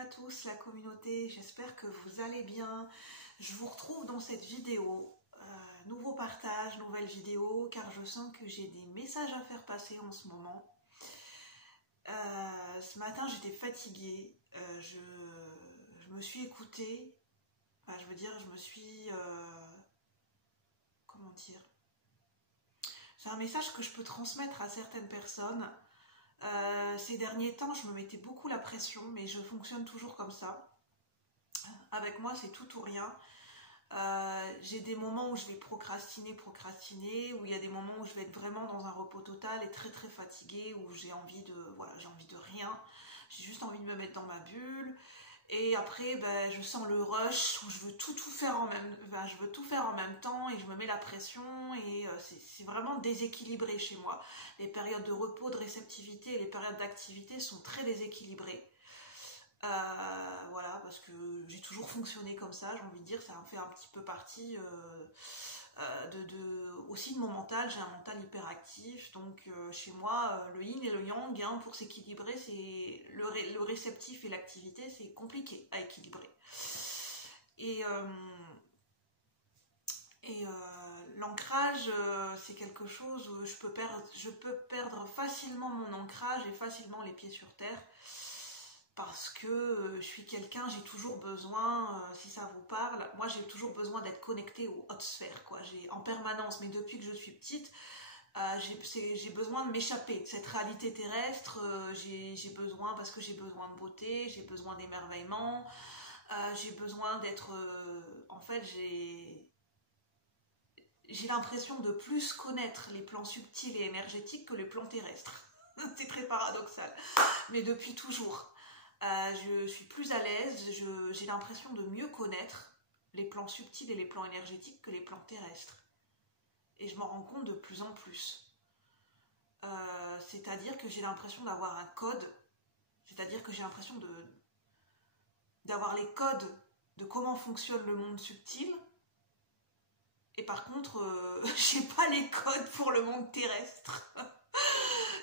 à tous la communauté, j'espère que vous allez bien. Je vous retrouve dans cette vidéo, nouveau partage, nouvelle vidéo, car je sens que j'ai des messages à faire passer en ce moment. Ce matin j'étais fatiguée, je me suis écoutée, enfin je veux dire je me suis, comment dire, c'est un message que je peux transmettre à certaines personnes. Ces derniers temps, je me mettais beaucoup la pression, mais je fonctionne toujours comme ça. Avec moi, c'est tout ou rien. J'ai des moments où je vais procrastiner, où il y a des moments où je vais être vraiment dans un repos total et très très fatiguée, où j'ai envie de, voilà, j'ai envie de rien. J'ai juste envie de me mettre dans ma bulle. Et après, ben, je sens le rush où je veux tout faire en même temps et je me mets la pression et c'est vraiment déséquilibré chez moi. Les périodes de repos, de réceptivité et les périodes d'activité sont très déséquilibrées. Voilà, parce que j'ai toujours fonctionné comme ça, j'ai envie de dire, ça en fait un petit peu partie aussi de mon mental. J'ai un mental hyperactif, donc chez moi, le yin et le yang, hein, pour s'équilibrer, c'est le réceptif et l'activité, c'est compliqué à équilibrer. Et l'ancrage, c'est quelque chose où je peux perdre facilement mon ancrage et facilement les pieds sur terre. Parce que je suis quelqu'un, j'ai toujours besoin, si ça vous parle, moi j'ai toujours besoin d'être connectée aux hautes sphères, quoi. En permanence, mais depuis que je suis petite, j'ai besoin de m'échapper de cette réalité terrestre. J'ai besoin, parce que j'ai besoin de beauté, j'ai besoin d'émerveillement, j'ai besoin d'être... en fait, j'ai l'impression de plus connaître les plans subtils et énergétiques que les plans terrestres. C'est très paradoxal, mais depuis toujours. Je suis plus à l'aise, j'ai l'impression de mieux connaître les plans subtils et les plans énergétiques que les plans terrestres. Et je m'en rends compte de plus en plus. C'est-à-dire que j'ai l'impression d'avoir un code, c'est-à-dire que j'ai l'impression d'avoir les codes de comment fonctionne le monde subtil, et par contre, j'ai pas les codes pour le monde terrestre.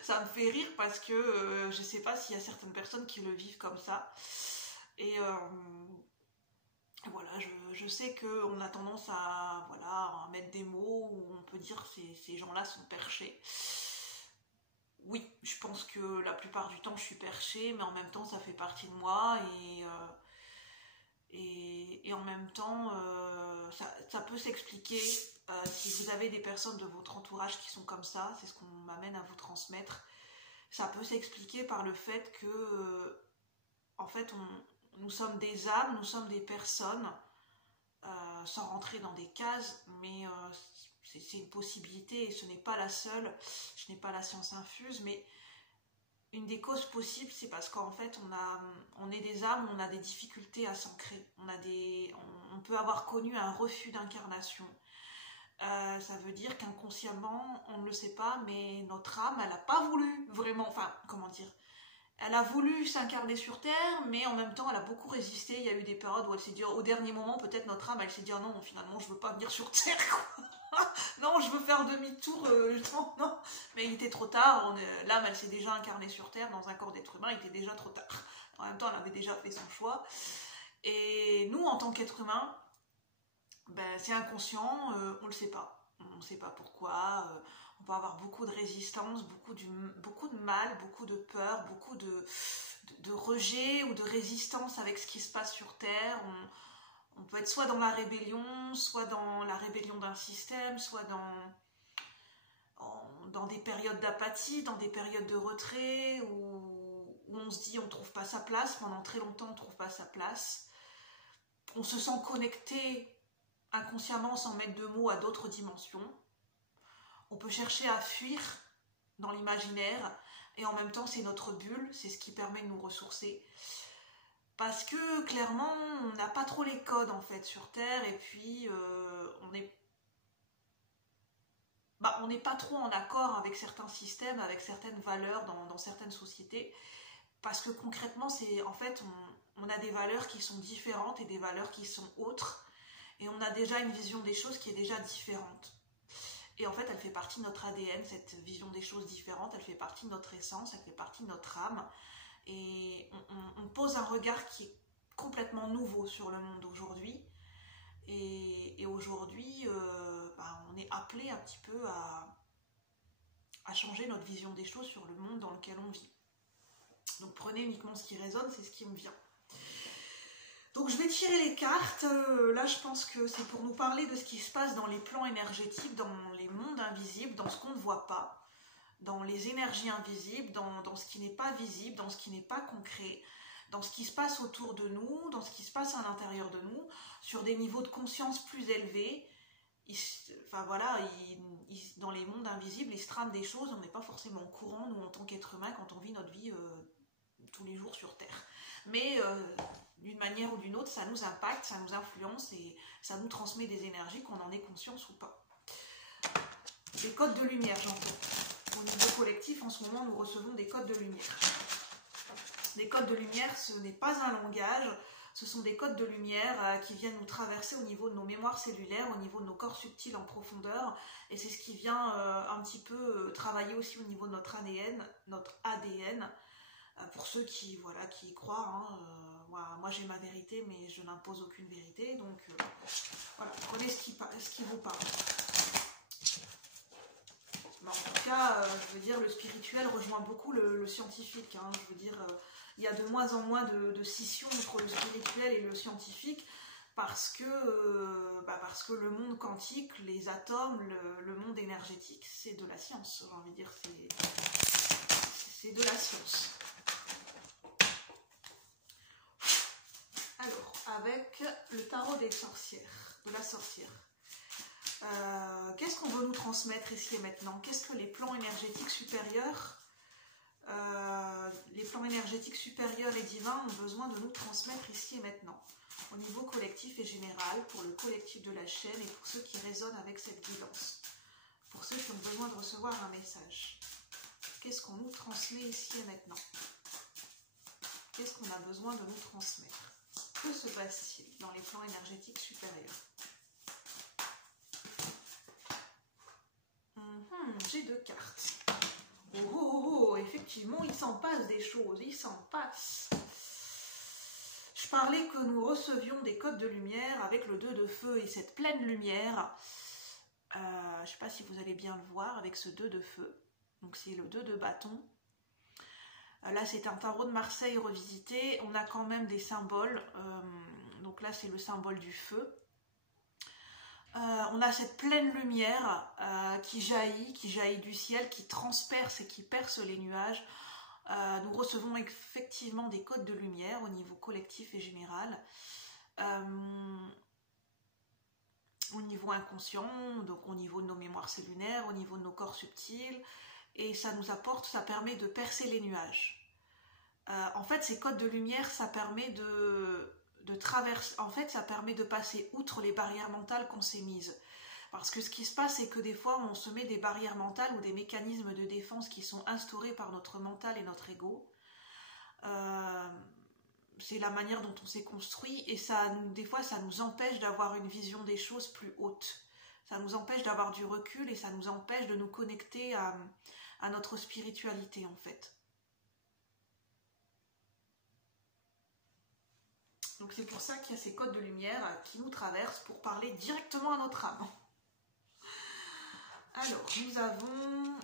Ça me fait rire parce que je sais pas s'il y a certaines personnes qui le vivent comme ça. Et voilà, je sais qu'on a tendance à mettre des mots où on peut dire que ces gens-là sont perchés. Oui, je pense que la plupart du temps je suis perchée, mais en même temps ça fait partie de moi et en même temps ça peut s'expliquer. Si vous avez des personnes de votre entourage qui sont comme ça, c'est ce qu'on m'amène à vous transmettre. Ça peut s'expliquer par le fait que, en fait, nous sommes des âmes, nous sommes des personnes, sans rentrer dans des cases, mais c'est une possibilité et ce n'est pas la seule. Je n'ai pas la science infuse, mais une des causes possibles, c'est parce qu'en fait, on est des âmes, on a des difficultés à s'ancrer. On peut avoir connu un refus d'incarnation. Ça veut dire qu'inconsciemment, on ne le sait pas, mais notre âme, elle n'a pas voulu vraiment, enfin, comment dire, elle a voulu s'incarner sur Terre, mais en même temps, elle a beaucoup résisté. Il y a eu des périodes où elle s'est dit, au dernier moment, peut-être notre âme, elle s'est dit, ah non, finalement, je veux pas venir sur Terre, quoi. Non, je veux faire demi-tour, non. Mais il était trop tard, l'âme, elle s'est déjà incarnée sur Terre, dans un corps d'être humain, il était déjà trop tard. En même temps, elle avait déjà fait son choix. Et nous, en tant qu'être humain, ben, c'est inconscient, on ne le sait pas. On ne sait pas pourquoi. On peut avoir beaucoup de résistance, beaucoup de mal, beaucoup de peur, beaucoup de rejet ou de résistance avec ce qui se passe sur Terre. On peut être soit dans la rébellion, soit dans la rébellion d'un système, soit dans des périodes d'apathie, dans des périodes de retrait, où on se dit on ne trouve pas sa place. Pendant très longtemps, on ne trouve pas sa place. On se sent connecté inconsciemment, sans mettre de mots, à d'autres dimensions. On peut chercher à fuir dans l'imaginaire et en même temps c'est notre bulle, c'est ce qui permet de nous ressourcer. Parce que clairement on n'a pas trop les codes en fait sur Terre et puis on n'est pas trop en accord avec certains systèmes, avec certaines valeurs dans certaines sociétés. Parce que concrètement c'est en fait on a des valeurs qui sont différentes et des valeurs qui sont autres. Et on a déjà une vision des choses qui est déjà différente. Et en fait, elle fait partie de notre ADN, cette vision des choses différentes, elle fait partie de notre essence, elle fait partie de notre âme. et on pose un regard qui est complètement nouveau sur le monde aujourd'hui. Et aujourd'hui, on est appelé un petit peu à changer notre vision des choses sur le monde dans lequel on vit. Donc prenez uniquement ce qui résonne, c'est ce qui me vient. Donc je vais tirer les cartes. Là, je pense que c'est pour nous parler de ce qui se passe dans les plans énergétiques, dans les mondes invisibles, dans ce qu'on ne voit pas, dans les énergies invisibles, dans ce qui n'est pas visible, dans ce qui n'est pas concret, dans ce qui se passe autour de nous, dans ce qui se passe à l'intérieur de nous, sur des niveaux de conscience plus élevés. Dans les mondes invisibles, il se trame des choses, on n'est pas forcément au courant, nous, en tant qu'être humain, quand on vit notre vie tous les jours sur Terre. Mais d'une manière ou d'une autre, ça nous impacte, ça nous influence et ça nous transmet des énergies, qu'on en ait conscience ou pas. Des codes de lumière, j'entends. Au niveau collectif, en ce moment, nous recevons des codes de lumière. Des codes de lumière, ce n'est pas un langage, ce sont des codes de lumière qui viennent nous traverser au niveau de nos mémoires cellulaires, au niveau de nos corps subtils en profondeur, et c'est ce qui vient un petit peu travailler aussi au niveau de notre ADN, pour ceux qui y croient. Moi j'ai ma vérité, mais je n'impose aucune vérité, donc voilà, prenez ce qui vous parle. En tout cas, je veux dire, le spirituel rejoint beaucoup le scientifique. Je veux dire, il y a de moins en moins de scission entre le spirituel et le scientifique parce que le monde quantique, les atomes, le monde énergétique, c'est de la science. J'ai envie de dire, c'est de la science. Alors, avec le tarot des sorcières, de la sorcière. Qu'est-ce qu'on veut nous transmettre ici et maintenant? Qu'est-ce que les plans énergétiques supérieurs et divins ont besoin de nous transmettre ici et maintenant, au niveau collectif et général, pour le collectif de la chaîne et pour ceux qui résonnent avec cette guidance, pour ceux qui ont besoin de recevoir un message? Qu'est-ce qu'on nous transmet ici et maintenant? Qu'est-ce qu'on a besoin de nous transmettre? Que se passe-t-il dans les plans énergétiques supérieurs? J'ai 2 cartes. Effectivement, il s'en passe des choses, il s'en passe. Je parlais que nous recevions des codes de lumière avec le 2 de feu et cette pleine lumière. Je ne sais pas si vous allez bien le voir avec ce 2 de feu. Donc c'est le 2 de bâton. Là, c'est un tarot de Marseille revisité. On a quand même des symboles. Donc là, c'est le symbole du feu. On a cette pleine lumière qui jaillit du ciel, qui transperce et qui perce les nuages. Nous recevons effectivement des codes de lumière au niveau collectif et général. Au niveau inconscient, donc au niveau de nos mémoires cellulaires, au niveau de nos corps subtils. Et ça permet de percer les nuages. En fait, ces codes de lumière, ça permet ça permet de passer outre les barrières mentales qu'on s'est mises. Parce que ce qui se passe, c'est que des fois, on se met des barrières mentales ou des mécanismes de défense qui sont instaurés par notre mental et notre ego. C'est la manière dont on s'est construit et des fois, ça nous empêche d'avoir une vision des choses plus haute. Ça nous empêche d'avoir du recul et ça nous empêche de nous connecter à notre spiritualité, en fait. Donc c'est pour ça qu'il y a ces codes de lumière qui nous traversent pour parler directement à notre âme. Alors, nous avons...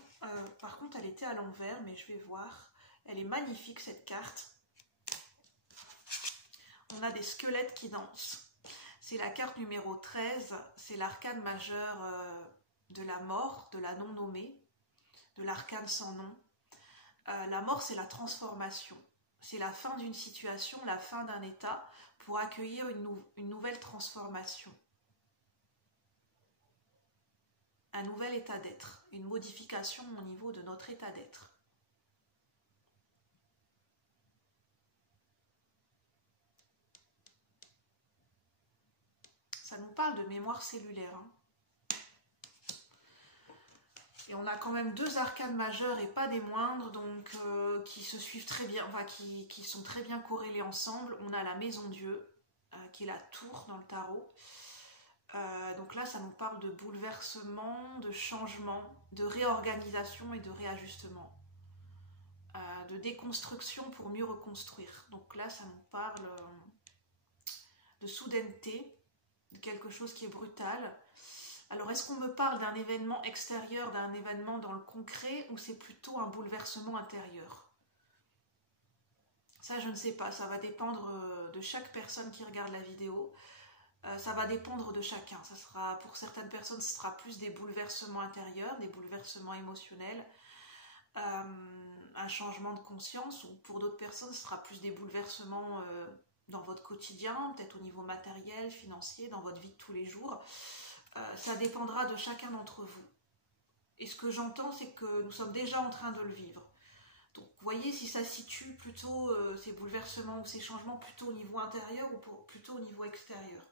par contre, elle était à l'envers, mais je vais voir. Elle est magnifique, cette carte. On a des squelettes qui dansent. C'est la carte numéro 13. C'est l'arcane majeur de la mort, de la non-nommée, de l'arcane sans nom. La mort, c'est la transformation. C'est la fin d'une situation, la fin d'un état, pour accueillir une nouvelle transformation. Un nouvel état d'être, une modification au niveau de notre état d'être. Ça nous parle de mémoire cellulaire. Et on a quand même 2 arcanes majeures et pas des moindres, donc qui se suivent très bien, qui sont très bien corrélés ensemble. On a la maison Dieu, qui est la tour dans le tarot. Donc là, ça nous parle de bouleversement, de changement, de réorganisation et de réajustement. de déconstruction pour mieux reconstruire. Donc là, ça nous parle de soudaineté, de quelque chose qui est brutal. Alors, est-ce qu'on me parle d'un événement extérieur, d'un événement dans le concret, ou c'est plutôt un bouleversement intérieur? Ça, je ne sais pas. Ça va dépendre de chaque personne qui regarde la vidéo. Ça va dépendre de chacun. Ça sera, pour certaines personnes, ce sera plus des bouleversements intérieurs, des bouleversements émotionnels, un changement de conscience, ou pour d'autres personnes, ce sera plus des bouleversements dans votre quotidien, peut-être au niveau matériel, financier, dans votre vie de tous les jours. Ça dépendra de chacun d'entre vous. Et ce que j'entends, c'est que nous sommes déjà en train de le vivre. Donc, voyez si ça situe plutôt ces bouleversements ou ces changements plutôt au niveau intérieur ou plutôt au niveau extérieur.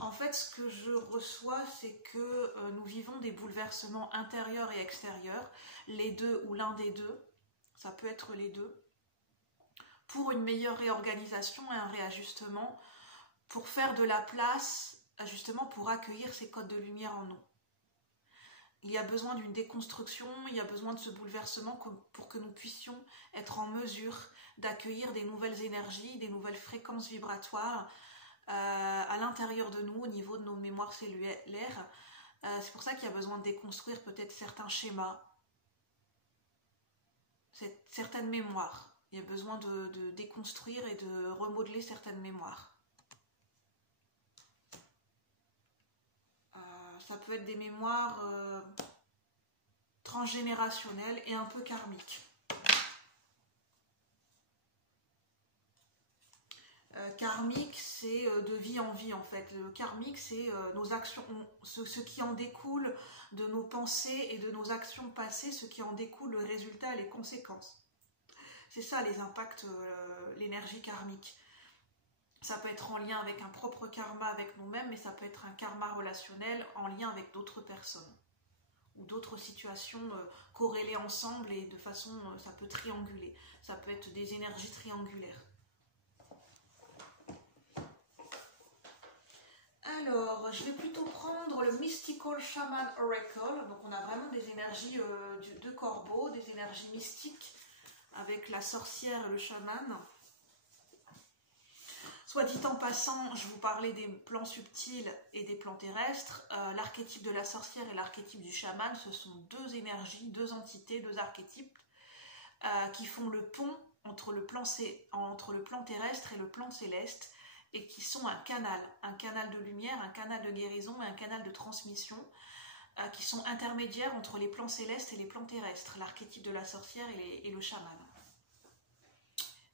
En fait, ce que je reçois, c'est que nous vivons des bouleversements intérieurs et extérieurs, les deux ou l'un des deux, ça peut être les deux, pour une meilleure réorganisation et un réajustement, pour faire de la place, justement, pour accueillir ces codes de lumière en nous. Il y a besoin d'une déconstruction, il y a besoin de ce bouleversement pour que nous puissions être en mesure d'accueillir des nouvelles énergies, des nouvelles fréquences vibratoires à l'intérieur de nous, au niveau de nos mémoires cellulaires. C'est pour ça qu'il y a besoin de déconstruire peut-être certains schémas, certaines mémoires. Il y a besoin de déconstruire et de remodeler certaines mémoires. Ça peut être des mémoires transgénérationnelles et un peu karmiques. Karmique, c'est de vie en vie en fait. Le karmique, c'est nos actions, ce qui en découle de nos pensées et de nos actions passées, ce qui en découle, le résultat et les conséquences. C'est ça les impacts, l'énergie karmique. Ça peut être en lien avec un propre karma avec nous-mêmes, mais ça peut être un karma relationnel en lien avec d'autres personnes ou d'autres situations corrélées ensemble et de façon, ça peut trianguler. Ça peut être des énergies triangulaires. Alors, je vais plutôt prendre le Mystical Shaman Oracle. Donc, on a vraiment des énergies de corbeau, des énergies mystiques avec la sorcière et le chaman. Soit dit en passant, je vous parlais des plans subtils et des plans terrestres. L'archétype de la sorcière et l'archétype du chaman, ce sont deux énergies, deux entités, deux archétypes qui font le pont entre le plan terrestre et le plan céleste, et qui sont un canal de lumière, un canal de guérison et un canal de transmission, qui sont intermédiaires entre les plans célestes et les plans terrestres, l'archétype de la sorcière et le chaman.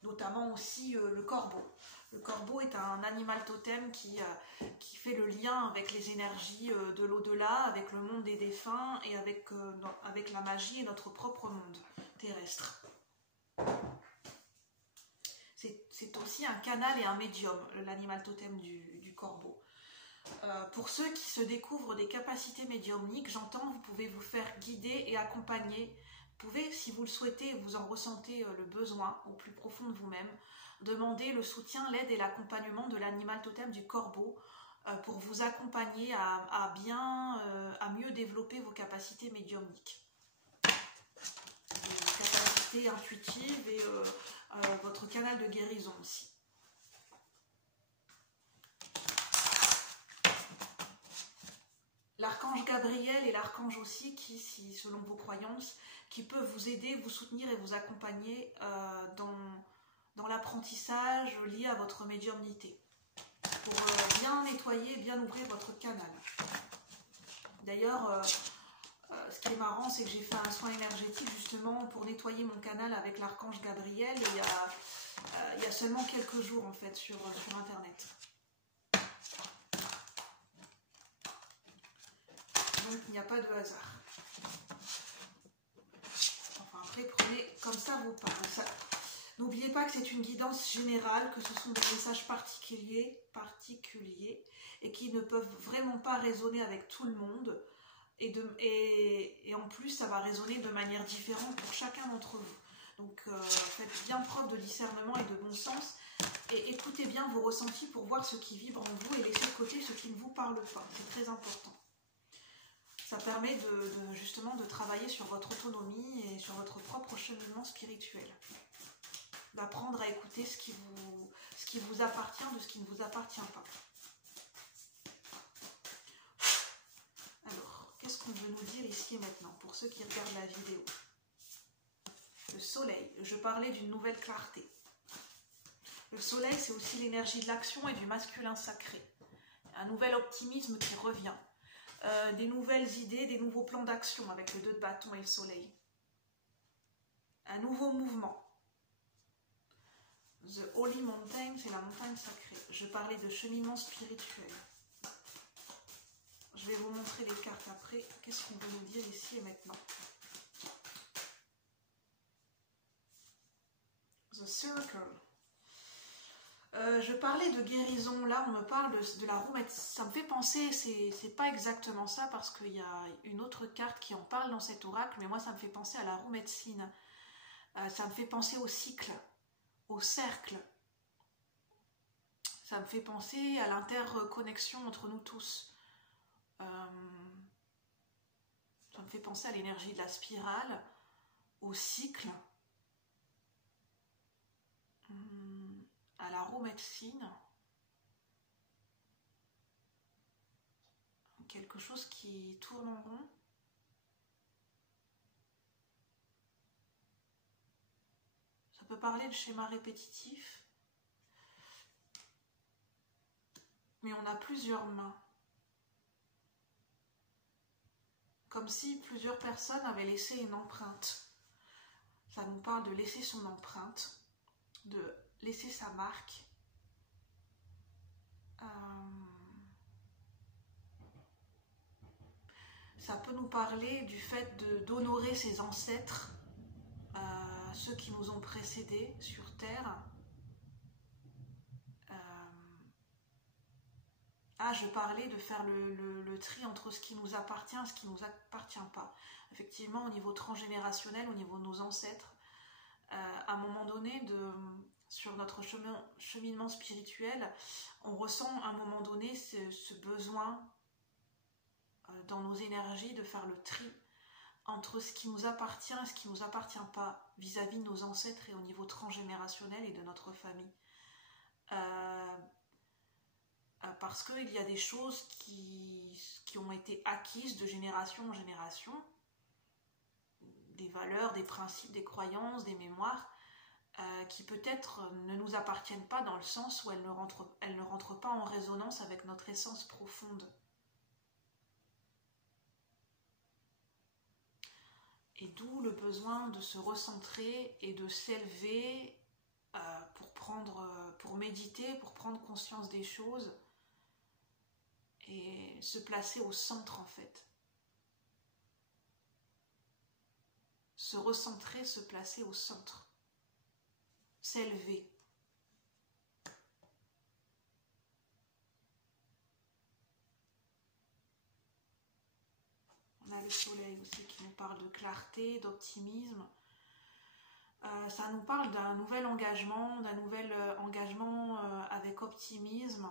Notamment aussi le corbeau. Le corbeau est un animal totem qui fait le lien avec les énergies de l'au-delà, avec le monde des défunts et avec la magie et notre propre monde terrestre. C'est aussi un canal et un médium, l'animal totem du corbeau. Pour ceux qui se découvrent des capacités médiumniques, j'entends, vous pouvez vous faire guider et accompagner. Vous pouvez, si vous le souhaitez, vous en ressentez le besoin au plus profond de vous-même, demander le soutien, l'aide et l'accompagnement de l'animal totem du corbeau pour vous accompagner à mieux développer vos capacités médiumniques. Vos capacités intuitives et votre canal de guérison aussi. L'archange Gabriel et l'archange aussi qui, selon vos croyances, qui peuvent vous aider, vous soutenir et vous accompagner dans l'apprentissage lié à votre médiumnité, pour bien nettoyer, bien ouvrir votre canal. D'ailleurs, ce qui est marrant, c'est que j'ai fait un soin énergétique justement pour nettoyer mon canal avec l'archange Gabriel il y a seulement quelques jours en fait sur internet. Donc il n'y a pas de hasard. Enfin après, prenez comme ça vous parle. N'oubliez pas que c'est une guidance générale, que ce sont des messages particuliers et qui ne peuvent vraiment pas résonner avec tout le monde. Et en plus, ça va résonner de manière différente pour chacun d'entre vous. Donc faites bien preuve de discernement et de bon sens et écoutez bien vos ressentis pour voir ce qui vibre en vous et laissez de côté ce qui ne vous parle pas. C'est très important. Ça permet justement de travailler sur votre autonomie et sur votre propre cheminement spirituel. D'apprendre à écouter ce qui vous appartient de ce qui ne vous appartient pas. Alors, qu'est-ce qu'on veut nous dire ici et maintenant pour ceux qui regardent la vidéo? Le soleil, je parlais d'une nouvelle clarté. Le soleil, c'est aussi l'énergie de l'action et du masculin sacré. Un nouvel optimisme qui revient. Des nouvelles idées, des nouveaux plans d'action avec le 2 de bâton et le soleil. Un nouveau mouvement. The Holy Mountain, c'est la montagne sacrée. Je parlais de cheminement spirituel. Je vais vous montrer les cartes après. Qu'est-ce qu'on veut nous dire ici et maintenant? The Circle. Je parlais de guérison, là on me parle de la roue médecine. Ça me fait penser, c'est pas exactement ça parce qu'il y a une autre carte qui en parle dans cet oracle, mais moi ça me fait penser à la roue médecine. Ça me fait penser au cycle, au cercle. Ça me fait penser à l'interconnexion entre nous tous. Ça me fait penser à l'énergie de la spirale, au cycle. À la roue médecine, quelque chose qui tourne en rond. Ça peut parler de schéma répétitif, mais on a plusieurs mains. Comme si plusieurs personnes avaient laissé une empreinte. Ça nous parle de laisser son empreinte, de laisser sa marque. Ça peut nous parler du fait d'honorer ses ancêtres, ceux qui nous ont précédés sur Terre. Je parlais de faire le tri entre ce qui nous appartient et ce qui ne nous appartient pas. Effectivement, au niveau transgénérationnel, au niveau de nos ancêtres, à un moment donné, sur notre cheminement spirituel, on ressent à un moment donné ce besoin dans nos énergies de faire le tri entre ce qui nous appartient et ce qui ne nous appartient pas vis-à-vis de nos ancêtres et au niveau transgénérationnel et de notre famille. Parce qu'il y a des choses qui ont été acquises de génération en génération, des valeurs, des principes, des croyances, des mémoires, qui peut-être ne nous appartiennent pas dans le sens où elles ne rentrent pas en résonance avec notre essence profonde. Et d'où le besoin de se recentrer et de s'élever pour méditer, pour prendre conscience des choses et se placer au centre en fait. Se recentrer, se placer au centre. S'élever. On a le soleil aussi qui nous parle de clarté, d'optimisme. Ça nous parle d'un nouvel engagement, avec optimisme,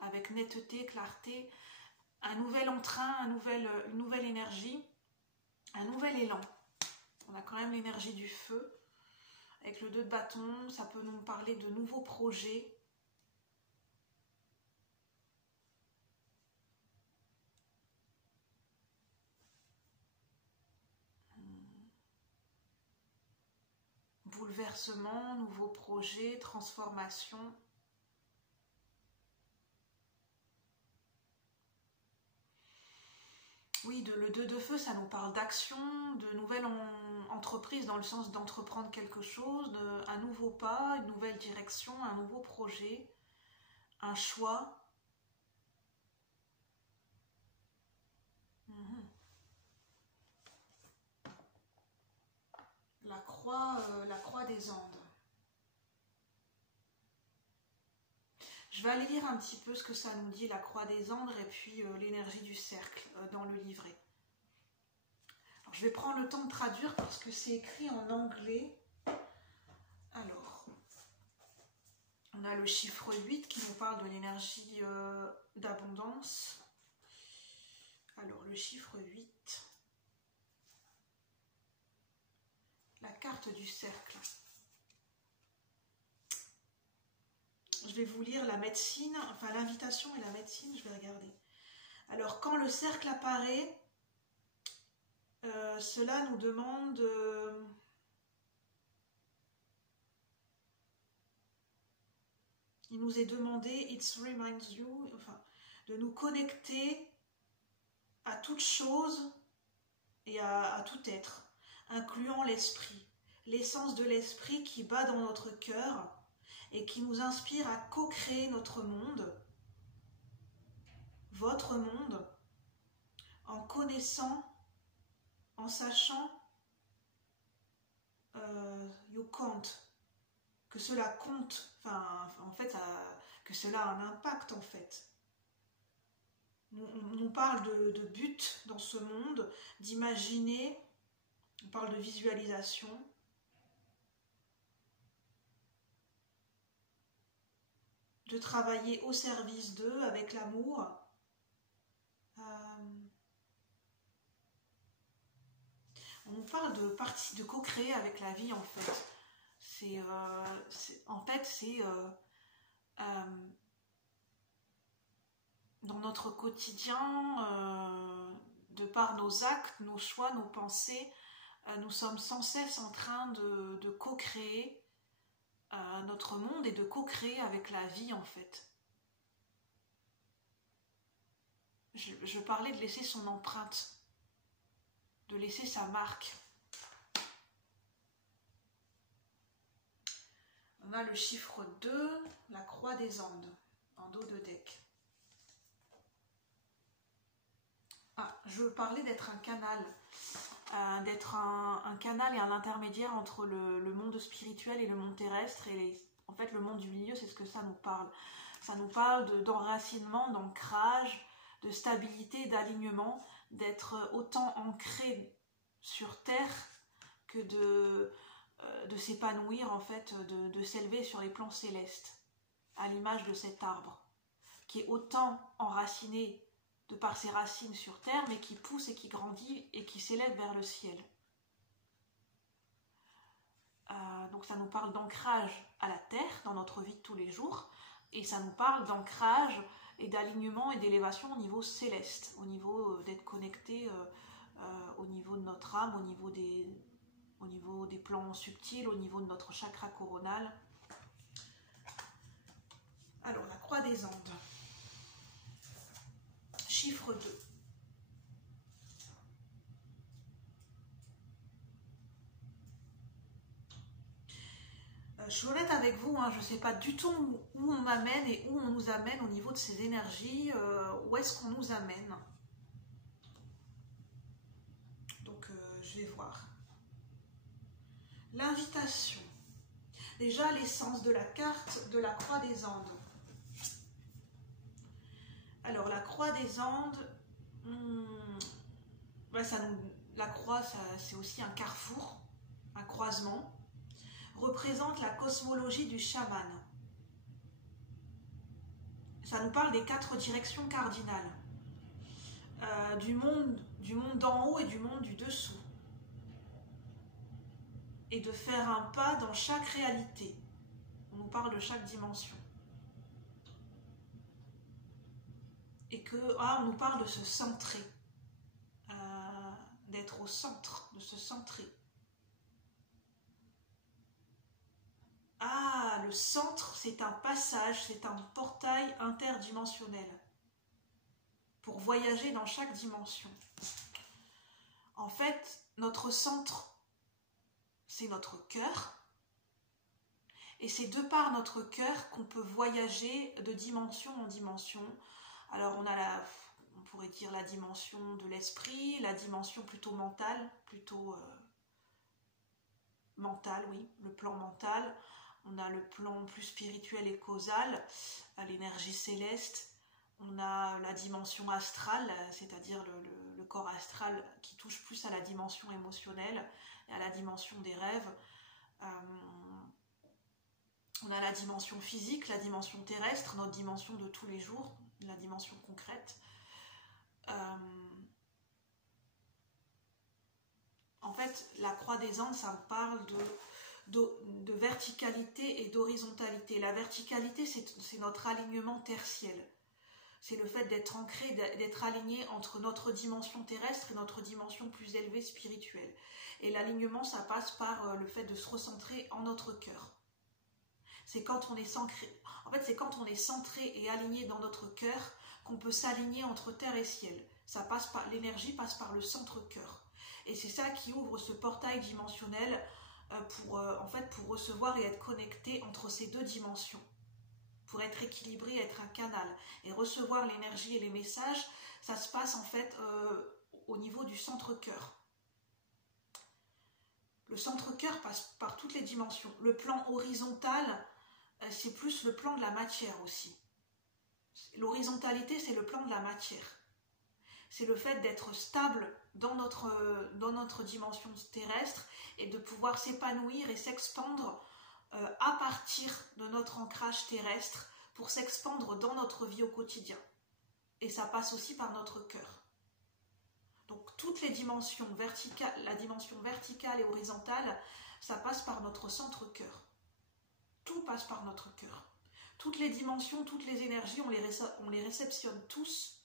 avec netteté, clarté, un nouvel entrain, une nouvelle énergie, un nouvel élan. On a quand même l'énergie du feu. Avec le 2 de bâton, ça peut nous parler de nouveaux projets. Bouleversement, nouveaux projets, transformation. Oui, le 2 de feu, ça nous parle d'action, de nouvelles entreprises dans le sens d'entreprendre quelque chose, un nouveau pas, une nouvelle direction, un nouveau projet, un choix. La croix des Andes. Je vais aller lire un petit peu ce que ça nous dit, la croix des Andes et puis l'énergie du cercle dans le livret. Alors, je vais prendre le temps de traduire parce que c'est écrit en anglais. Alors, on a le chiffre 8 qui nous parle de l'énergie d'abondance. Alors, le chiffre 8. La carte du cercle. Je vais vous lire la médecine, enfin l'invitation et la médecine, je vais regarder. Alors, quand le cercle apparaît, cela nous demande... il nous est demandé, it reminds you, enfin, de nous connecter à toute chose et à tout être, incluant l'esprit, l'essence de l'esprit qui bat dans notre cœur et qui nous inspire à co-créer notre monde, votre monde, en connaissant, en sachant, you count, que cela compte, enfin, en fait, que cela a un impact, en fait. On parle de but dans ce monde, d'imaginer, on parle de visualisation. De travailler au service d'eux avec l'amour. On nous parle de co-créer avec la vie, en fait. Dans notre quotidien, de par nos actes, nos choix, nos pensées, nous sommes sans cesse en train de co-créer notre monde et de co-créer avec la vie, en fait. Je parlais de laisser son empreinte, de laisser sa marque. On a le chiffre 2, la croix des Andes, en dos de deck. Ah, je parlais d'être un canal, d'être un canal et un intermédiaire entre le monde spirituel et le monde terrestre. Et en fait, le monde du milieu, c'est ce que ça nous parle. Ça nous parle d'enracinement, d'ancrage, de stabilité, d'alignement, d'être autant ancré sur Terre que de s'épanouir, en fait, de s'élever sur les plans célestes, à l'image de cet arbre, qui est autant enraciné de par ses racines sur terre, mais qui pousse et qui grandit et qui s'élève vers le ciel. Donc ça nous parle d'ancrage à la terre dans notre vie de tous les jours, et ça nous parle d'ancrage et d'alignement et d'élévation au niveau céleste, au niveau d'être connecté au niveau de notre âme, au niveau des plans subtils, au niveau de notre chakra coronal. Alors, la croix des Andes. Chiffre 2. Je suis honnête avec vous, hein, je ne sais pas du tout où on m'amène et où on nous amène au niveau de ces énergies, où est-ce qu'on nous amène. Donc, je vais voir. L'invitation. Déjà, l'essence de la carte de la croix des Andes. Alors, la croix des Andes, la croix, c'est aussi un carrefour, un croisement, représente la cosmologie du chaman. Ça nous parle des 4 directions cardinales, du monde d'en haut et du monde du dessous, et de faire un pas dans chaque réalité. On nous parle de chaque dimension. Et on nous parle de se centrer, d'être au centre, de se centrer. Ah, le centre, c'est un passage, c'est un portail interdimensionnel pour voyager dans chaque dimension. En fait, notre centre, c'est notre cœur. Et c'est de par notre cœur qu'on peut voyager de dimension en dimension. Alors on pourrait dire la dimension de l'esprit, la dimension plutôt mentale, oui, le plan mental. On a le plan plus spirituel et causal, l'énergie céleste. On a la dimension astrale, c'est-à-dire le corps astral qui touche plus à la dimension émotionnelle et à la dimension des rêves. On a la dimension physique, la dimension terrestre, notre dimension de tous les jours, la dimension concrète. En fait, la croix des Andes, ça me parle de verticalité et d'horizontalité. La verticalité, c'est notre alignement tertiel. C'est le fait d'être ancré, d'être aligné entre notre dimension terrestre et notre dimension plus élevée spirituelle. Et l'alignement, ça passe par le fait de se recentrer en notre cœur. C'est quand on est centré, en fait, c'est quand on est centré et aligné dans notre cœur qu'on peut s'aligner entre terre et ciel. L'énergie passe par le centre-cœur. Et c'est ça qui ouvre ce portail dimensionnel pour recevoir et être connecté entre ces deux dimensions. Pour être équilibré, être un canal et recevoir l'énergie et les messages, ça se passe en fait au niveau du centre-cœur. Le centre-cœur passe par toutes les dimensions. Le plan horizontal, c'est plus le plan de la matière aussi. L'horizontalité, c'est le plan de la matière. C'est le fait d'être stable dans notre dimension terrestre et de pouvoir s'épanouir et s'expandre à partir de notre ancrage terrestre pour s'expandre dans notre vie au quotidien. Et ça passe aussi par notre cœur. Donc toutes les dimensions verticales, la dimension verticale et horizontale, ça passe par notre centre-cœur. Tout passe par notre cœur. Toutes les dimensions, toutes les énergies, on les réceptionne tous.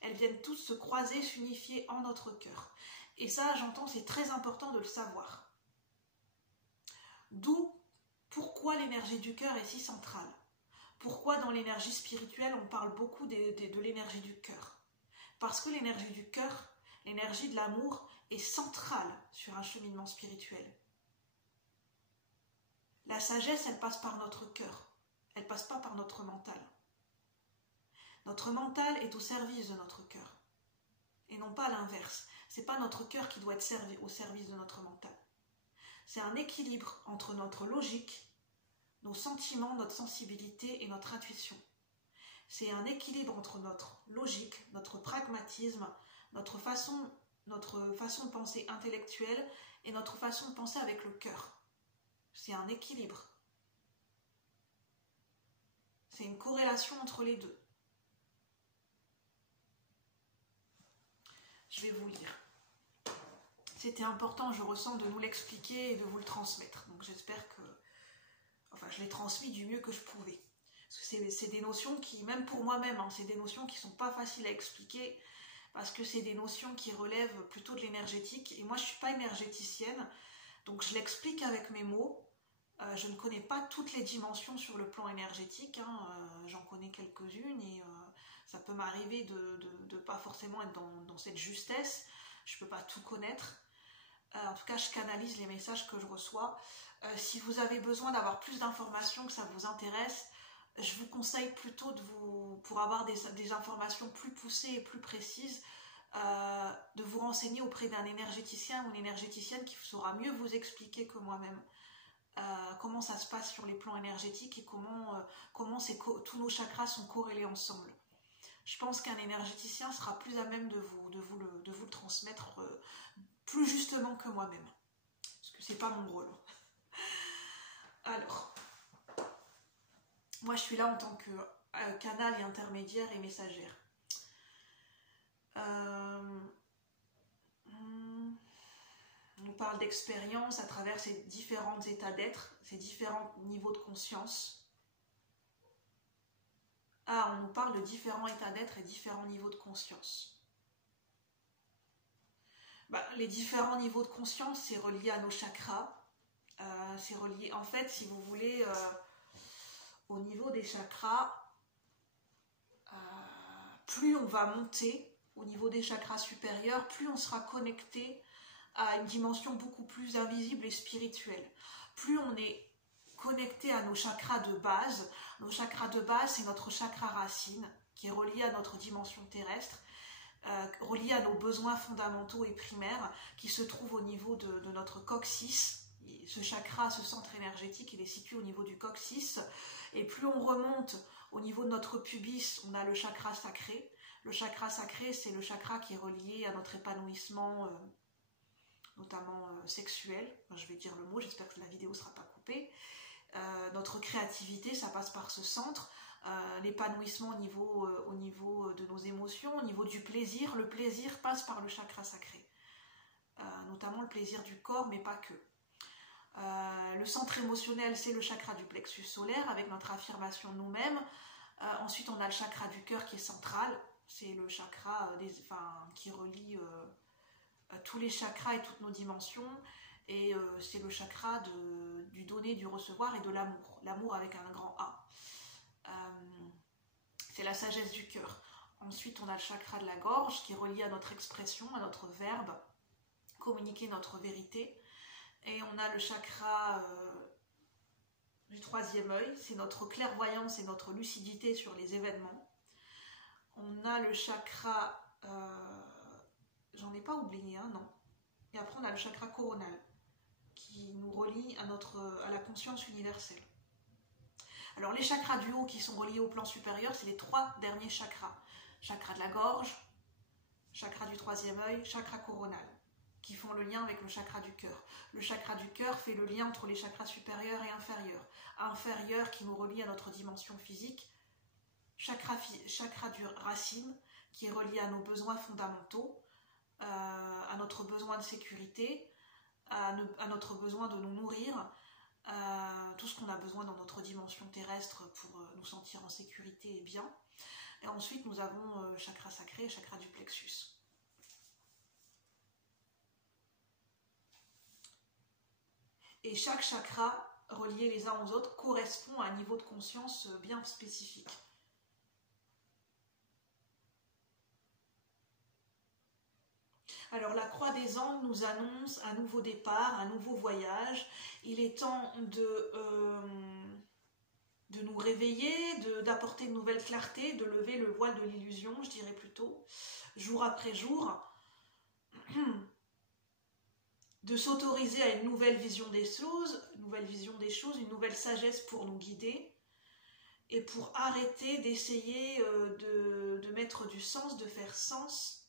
Elles viennent tous se croiser, s'unifier en notre cœur. Et ça, j'entends, c'est très important de le savoir. D'où pourquoi l'énergie du cœur est si centrale. Pourquoi dans l'énergie spirituelle, on parle beaucoup de l'énergie du cœur. Parce que l'énergie du cœur, l'énergie de l'amour, est centrale sur un cheminement spirituel. La sagesse, elle passe par notre cœur. Elle ne passe pas par notre mental. Notre mental est au service de notre cœur. Et non pas l'inverse. Ce n'est pas notre cœur qui doit être au service de notre mental. C'est un équilibre entre notre logique, nos sentiments, notre sensibilité et notre intuition. C'est un équilibre entre notre logique, notre pragmatisme, notre façon de penser intellectuelle et notre façon de penser avec le cœur. C'est un équilibre. C'est une corrélation entre les deux. Je vais vous le dire. C'était important, je ressens, de nous l'expliquer et de vous le transmettre. Donc j'espère que... je l'ai transmis du mieux que je pouvais. Parce que c'est des notions qui, même pour moi-même, c'est des notions qui ne sont pas faciles à expliquer, parce que c'est des notions qui relèvent plutôt de l'énergétique. Et moi, je ne suis pas énergéticienne, donc je l'explique avec mes mots. Je ne connais pas toutes les dimensions sur le plan énergétique, j'en connais quelques-unes et ça peut m'arriver de pas forcément être dans cette justesse. Je ne peux pas tout connaître. En tout cas, je canalise les messages que je reçois. Si vous avez besoin d'avoir plus d'informations, que ça vous intéresse, je vous conseille plutôt pour avoir des informations plus poussées et plus précises, de vous renseigner auprès d'un énergéticien ou une énergéticienne qui saura mieux vous expliquer que moi-même comment ça se passe sur les plans énergétiques et comment tous nos chakras sont corrélés ensemble. Je pense qu'un énergéticien sera plus à même de vous le transmettre plus justement que moi-même, parce que c'est pas mon rôle. Alors, moi je suis là en tant que canal et intermédiaire et messagère. On parle d'expérience à travers ces différents états d'être, ces différents niveaux de conscience. On nous parle de différents états d'être et différents niveaux de conscience. Les différents niveaux de conscience, c'est relié à nos chakras. C'est relié, en fait, si vous voulez, au niveau des chakras, plus on va monter au niveau des chakras supérieurs, plus on sera connecté à une dimension beaucoup plus invisible et spirituelle. Plus on est connecté à nos chakras de base. Nos chakras de base, c'est notre chakra racine, qui est relié à notre dimension terrestre, relié à nos besoins fondamentaux et primaires, qui se trouve au niveau de notre coccyx. Ce chakra, ce centre énergétique, il est situé au niveau du coccyx. Et plus on remonte au niveau de notre pubis, on a le chakra sacré. Le chakra sacré, c'est le chakra qui est relié à notre épanouissement, notamment sexuel. Je vais dire le mot, j'espère que la vidéo ne sera pas coupée. Notre créativité, ça passe par ce centre. L'épanouissement au niveau de nos émotions, au niveau du plaisir. Le plaisir passe par le chakra sacré. notamment le plaisir du corps, mais pas que. Le centre émotionnel, c'est le chakra du plexus solaire, avec notre affirmation de nous-mêmes. Ensuite, on a le chakra du cœur qui est central. C'est le chakra qui relie tous les chakras et toutes nos dimensions. Et c'est le chakra du donner, du recevoir et de l'amour. L'amour avec un grand A. C'est la sagesse du cœur. Ensuite, on a le chakra de la gorge qui est relié à notre expression, à notre verbe, communiquer notre vérité. Et on a le chakra du troisième œil, c'est notre clairvoyance et notre lucidité sur les événements. On a le chakra, j'en ai pas oublié un, non. Et après on a le chakra coronal, qui nous relie à la conscience universelle. Alors les chakras du haut qui sont reliés au plan supérieur, c'est les 3 derniers chakras. Chakra de la gorge, chakra du troisième œil, chakra coronal, qui font le lien avec le chakra du cœur. Le chakra du cœur fait le lien entre les chakras supérieurs et inférieurs. Inférieur qui nous relie à notre dimension physique. Chakra du racine qui est relié à nos besoins fondamentaux, à notre besoin de sécurité, à notre besoin de nous nourrir, tout ce qu'on a besoin dans notre dimension terrestre pour nous sentir en sécurité et bien. Et ensuite nous avons chakra sacré et chakra du plexus. Et chaque chakra, relié les uns aux autres, correspond à un niveau de conscience bien spécifique. Alors la croix des Andes nous annonce un nouveau départ, un nouveau voyage. Il est temps de nous réveiller, d'apporter une nouvelle clarté, de lever le voile de l'illusion, je dirais plutôt, jour après jour. De s'autoriser à une nouvelle vision des choses, une nouvelle sagesse pour nous guider et pour arrêter d'essayer de mettre du sens, de faire sens.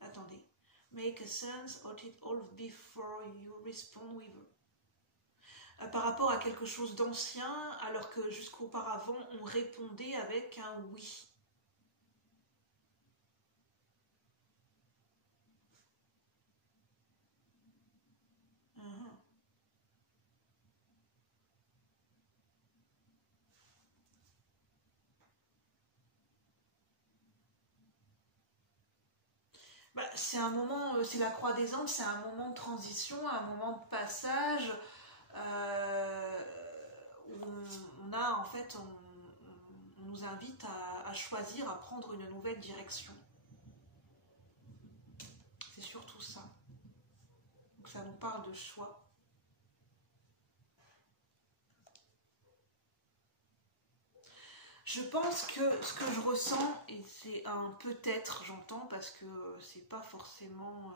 Attendez. Make a sense of it all before you respond with it. Par rapport à quelque chose d'ancien, alors que jusqu'auparavant on répondait avec un oui. C'est un moment, c'est la croix des Andes, c'est un moment de transition, un moment de passage où on a en fait, on nous invite à choisir, à prendre une nouvelle direction. C'est surtout ça. Donc ça nous parle de choix. Je pense que ce que je ressens, et c'est un peut-être, j'entends, parce que c'est pas forcément...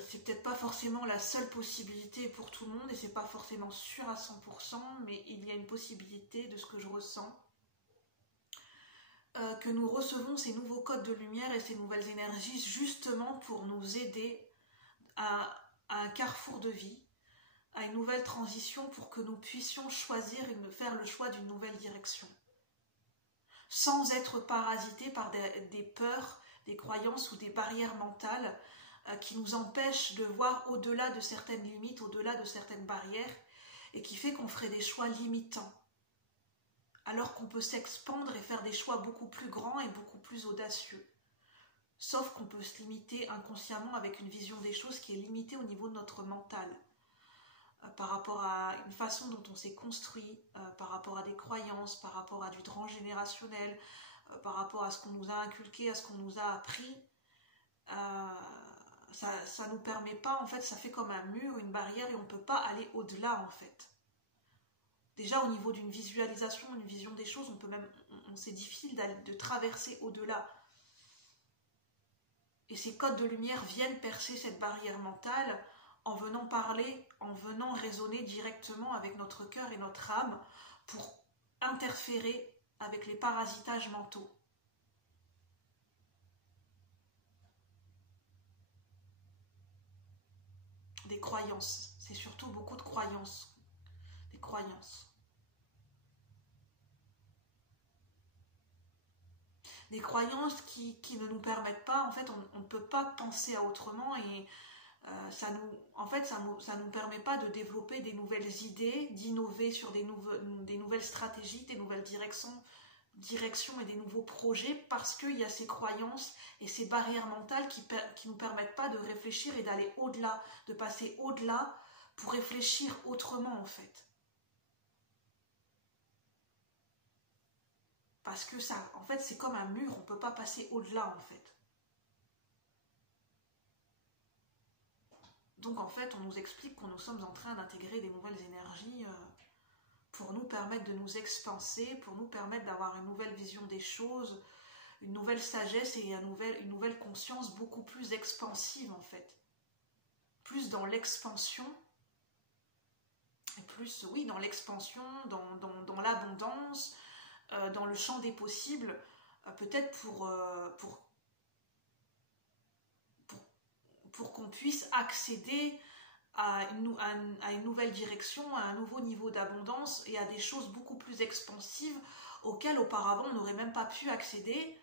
c'est peut-être pas forcément la seule possibilité pour tout le monde, et c'est pas forcément sûr à 100%, mais il y a une possibilité de ce que je ressens. Que nous recevons ces nouveaux codes de lumière et ces nouvelles énergies justement pour nous aider à un carrefour de vie, à une nouvelle transition pour que nous puissions choisir et faire le choix d'une nouvelle direction. Sans être parasités par des peurs, des croyances ou des barrières mentales qui nous empêchent de voir au-delà de certaines limites, au-delà de certaines barrières et qui fait qu'on ferait des choix limitants. Alors qu'on peut s'expandre et faire des choix beaucoup plus grands et beaucoup plus audacieux. Sauf qu'on peut se limiter inconsciemment avec une vision des choses qui est limitée au niveau de notre mental. Par rapport à une façon dont on s'est construit, par rapport à des croyances, par rapport à du transgénérationnel, par rapport à ce qu'on nous a inculqué, à ce qu'on nous a appris, ça nous permet pas, en fait, ça fait comme un mur, une barrière, et on peut pas aller au-delà, en fait. Déjà, au niveau d'une visualisation, une vision des choses, c'est difficile de traverser au-delà. Et ces codes de lumière viennent percer cette barrière mentale en venant parler, en venant raisonner directement avec notre cœur et notre âme pour interférer avec les parasitages mentaux. Des croyances, c'est surtout beaucoup de croyances. Des croyances. des croyances qui ne nous permettent pas, en fait, on ne peut pas penser à autrement et ça nous permet pas de développer des nouvelles idées, d'innover sur des nouvelles stratégies, des nouvelles directions et des nouveaux projets parce qu'il y a ces croyances et ces barrières mentales qui nous permettent pas de réfléchir et d'aller au-delà, de passer au-delà pour réfléchir autrement en fait. Parce que ça, en fait, c'est comme un mur, on ne peut pas passer au-delà en fait. Donc en fait, on nous explique qu'on nous sommes en train d'intégrer des nouvelles énergies pour nous permettre de nous expanser, pour nous permettre d'avoir une nouvelle vision des choses, une nouvelle sagesse et une nouvelle conscience beaucoup plus expansive en fait. Plus dans l'expansion, et plus, oui, dans l'expansion, dans l'abondance, dans le champ des possibles, peut-être pour qu'on puisse accéder à une nouvelle direction, à un nouveau niveau d'abondance et à des choses beaucoup plus expansives auxquelles auparavant on n'aurait même pas pu accéder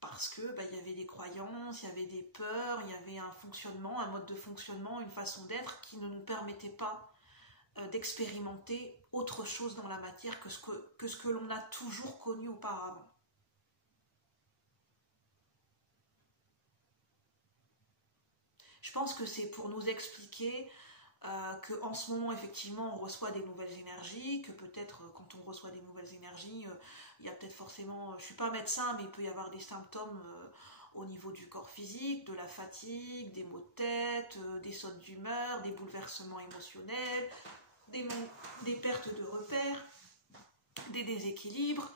parce que il y avait des croyances, il y avait des peurs, il y avait un fonctionnement, un mode de fonctionnement, une façon d'être qui ne nous permettait pas d'expérimenter autre chose dans la matière que ce que l'on a toujours connu auparavant. Je pense que c'est pour nous expliquer qu'en ce moment, effectivement, on reçoit des nouvelles énergies, que peut-être quand on reçoit des nouvelles énergies, il y a peut-être forcément, je ne suis pas médecin, mais il peut y avoir des symptômes au niveau du corps physique, de la fatigue, des maux de tête, des sautes d'humeur, des bouleversements émotionnels, des pertes de repères, des déséquilibres,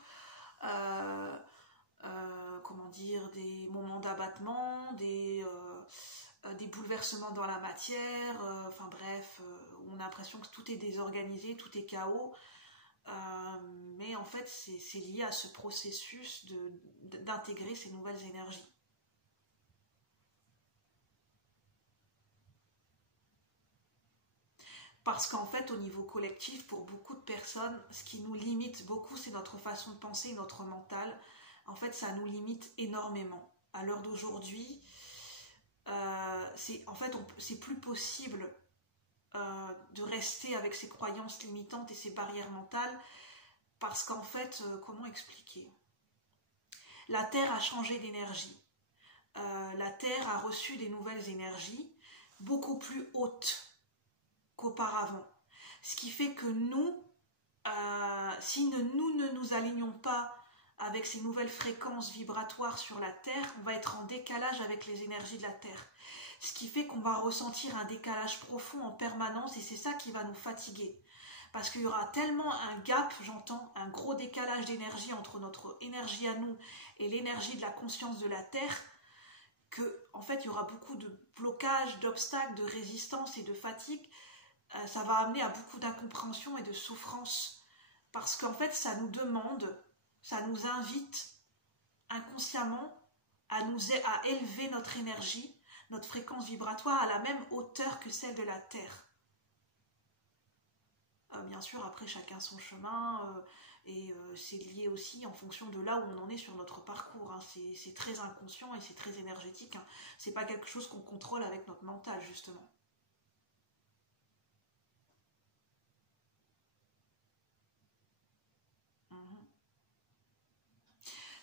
comment dire, des moments d'abattement, des bouleversements dans la matière, enfin bref, on a l'impression que tout est désorganisé, tout est chaos, mais en fait c'est lié à ce processus d'intégrer ces nouvelles énergies. Parce qu'en fait, au niveau collectif, pour beaucoup de personnes, ce qui nous limite beaucoup, c'est notre façon de penser, notre mental. En fait, ça nous limite énormément. À l'heure d'aujourd'hui, c'est plus possible de rester avec ces croyances limitantes et ces barrières mentales parce qu'en fait, comment expliquer? La Terre a changé d'énergie. La Terre a reçu des nouvelles énergies beaucoup plus hautes qu'auparavant. Ce qui fait que nous, si nous ne nous alignons pas avec ces nouvelles fréquences vibratoires sur la Terre, on va être en décalage avec les énergies de la Terre. Ce qui fait qu'on va ressentir un décalage profond en permanence et c'est ça qui va nous fatiguer. Parce qu'il y aura tellement un gap, j'entends, un gros décalage d'énergie entre notre énergie à nous et l'énergie de la conscience de la Terre, que en fait il y aura beaucoup de blocages, d'obstacles, de résistance et de fatigue. Ça va amener à beaucoup d'incompréhension et de souffrance. Parce qu'en fait ça nous demande, ça nous invite inconsciemment à élever notre énergie, notre fréquence vibratoire à la même hauteur que celle de la Terre. Bien sûr, après chacun son chemin, et c'est lié aussi en fonction de là où on en est sur notre parcours. Hein. C'est très inconscient et c'est très énergétique. Hein. C'est pas quelque chose qu'on contrôle avec notre mental, justement.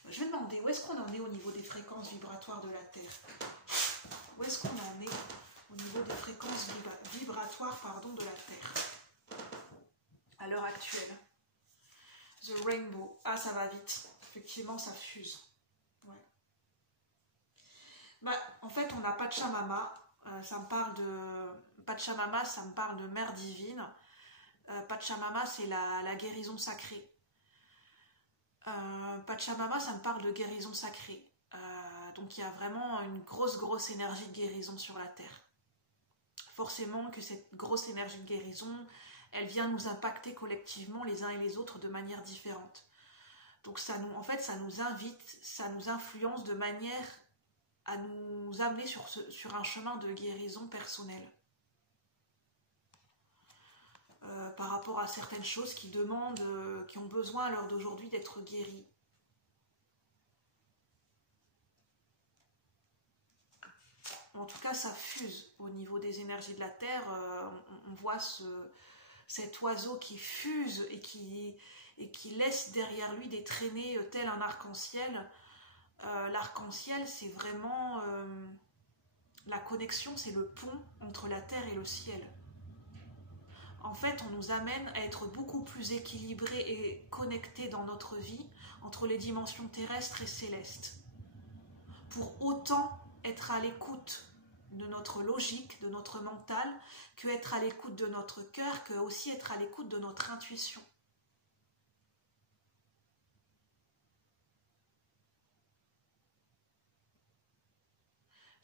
Je vais demander où est-ce qu'on en est au niveau des fréquences vibratoires de la Terre. Où est-ce qu'on en est au niveau des fréquences vibratoires de la Terre à l'heure actuelle? The Rainbow. Ah, ça va vite. Effectivement, ça fuse. Ouais. En fait, on a Pachamama. Ça me parle de... Pachamama, ça me parle de Mère Divine. Pachamama, c'est la guérison sacrée. Pachamama, ça me parle de guérison sacrée. Donc il y a vraiment une grosse énergie de guérison sur la Terre. Forcément que cette grosse énergie de guérison, elle vient nous impacter collectivement les uns et les autres de manière différente. Donc ça nous invite, ça nous influence de manière à nous amener sur un chemin de guérison personnelle. Par rapport à certaines choses qui ont besoin à l'heure d'aujourd'hui d'être guéries. en tout cas, ça fuse au niveau des énergies de la Terre. On voit cet oiseau qui fuse et qui laisse derrière lui des traînées tel un arc-en-ciel. L'arc-en-ciel, c'est vraiment la connexion, c'est le pont entre la terre et le ciel. En fait, on nous amène à être beaucoup plus équilibrés et connectés dans notre vie entre les dimensions terrestres et célestes, pour autant être à l'écoute de notre logique, de notre mental, que être à l'écoute de notre cœur, que aussi être à l'écoute de notre intuition.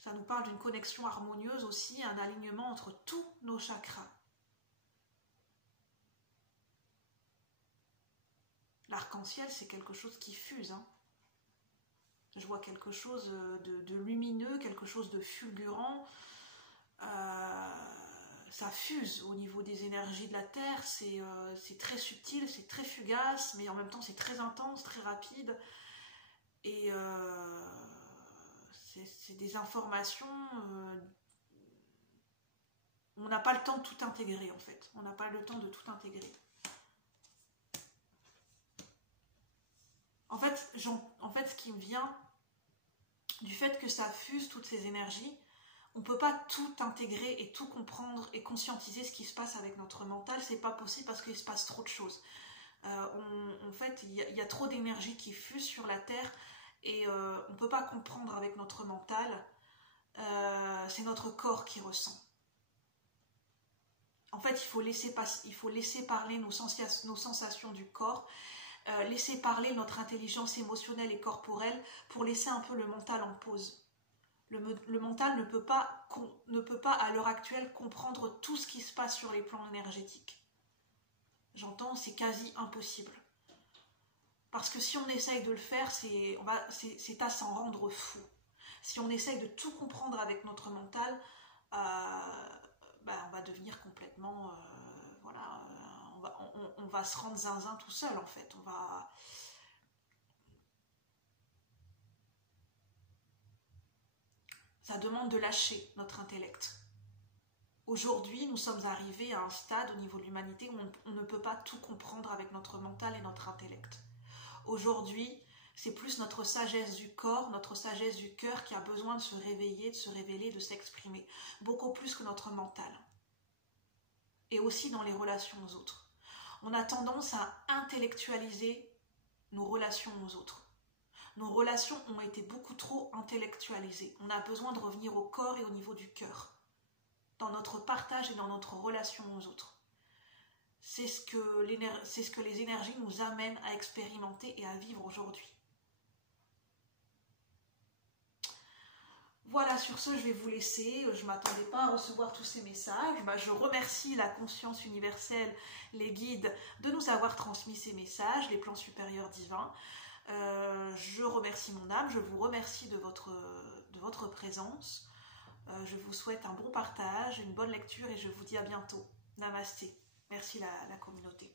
Ça nous parle d'une connexion harmonieuse aussi, un alignement entre tous nos chakras. L'arc-en-ciel, c'est quelque chose qui fuse. Hein. Je vois quelque chose de lumineux, quelque chose de fulgurant. Ça fuse au niveau des énergies de la Terre. C'est très subtil, c'est très fugace, mais en même temps c'est très intense, très rapide. Et c'est des informations... on n'a pas le temps de tout intégrer en fait. On n'a pas le temps de tout intégrer. En fait, ce qui me vient du fait que ça fuse toutes ces énergies, on ne peut pas tout intégrer et tout comprendre et conscientiser ce qui se passe avec notre mental. C'est pas possible parce qu'il se passe trop de choses. En fait, il y a trop d'énergie qui fuse sur la Terre et on ne peut pas comprendre avec notre mental. C'est notre corps qui ressent. En fait, il faut laisser parler nos sensations du corps, laisser parler notre intelligence émotionnelle et corporelle pour laisser un peu le mental en pause. Le mental ne peut pas à l'heure actuelle comprendre tout ce qui se passe sur les plans énergétiques. J'entends, c'est quasi impossible. Parce que si on essaye de le faire, c'est à s'en rendre fou. Si on essaye de tout comprendre avec notre mental, on va devenir complètement... on va se rendre zinzin tout seul en fait. Ça demande de lâcher notre intellect. Aujourd'hui, nous sommes arrivés à un stade au niveau de l'humanité où on ne peut pas tout comprendre avec notre mental et notre intellect. Aujourd'hui, c'est plus notre sagesse du corps, notre sagesse du cœur qui a besoin de se réveiller, de se révéler, de s'exprimer. Beaucoup plus que notre mental. Et aussi dans les relations aux autres. On a tendance à intellectualiser nos relations aux autres. Nos relations ont été beaucoup trop intellectualisées. On a besoin de revenir au corps et au niveau du cœur, dans notre partage et dans notre relation aux autres. C'est ce que les énergies nous amènent à expérimenter et à vivre aujourd'hui. Voilà, sur ce, je vais vous laisser. Je ne m'attendais pas à recevoir tous ces messages. Je remercie la conscience universelle, les guides, de nous avoir transmis ces messages, les plans supérieurs divins. Je remercie mon âme, je vous remercie de votre présence. Je vous souhaite un bon partage, une bonne lecture et je vous dis à bientôt. Namasté. Merci la communauté.